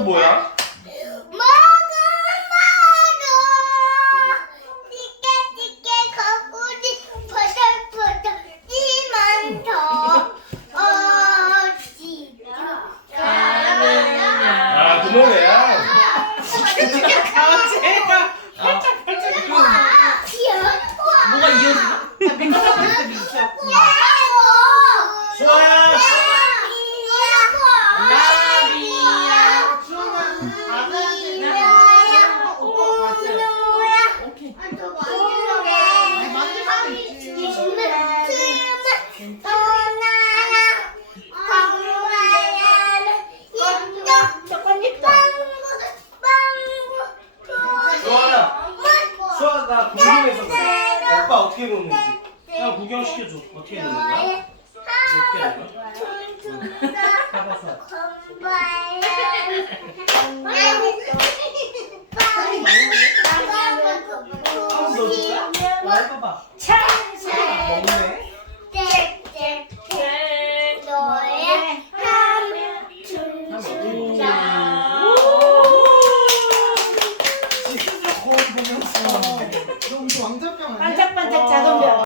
또 뭐야? 먹어 먹어 찌개 찌개 거꾸리 퍼덕퍼덕 찌만더 어찌 아, 그 노래야. 가세가 살짝 살짝 뭐가 이어지나? 미끄러 때 미끄러. 수아. 라비야. 아들한테 오빠 같아. 오케이. 수아야. 수아가 궁금해서 그래. 오빠 어떻게 먹는지. 나 구경 시켜줘. 어떻게 먹는 거야? 어떻게 하는 거야? 잡아서. 한번 넣어줄까? 와 해봐봐. 먹네. 能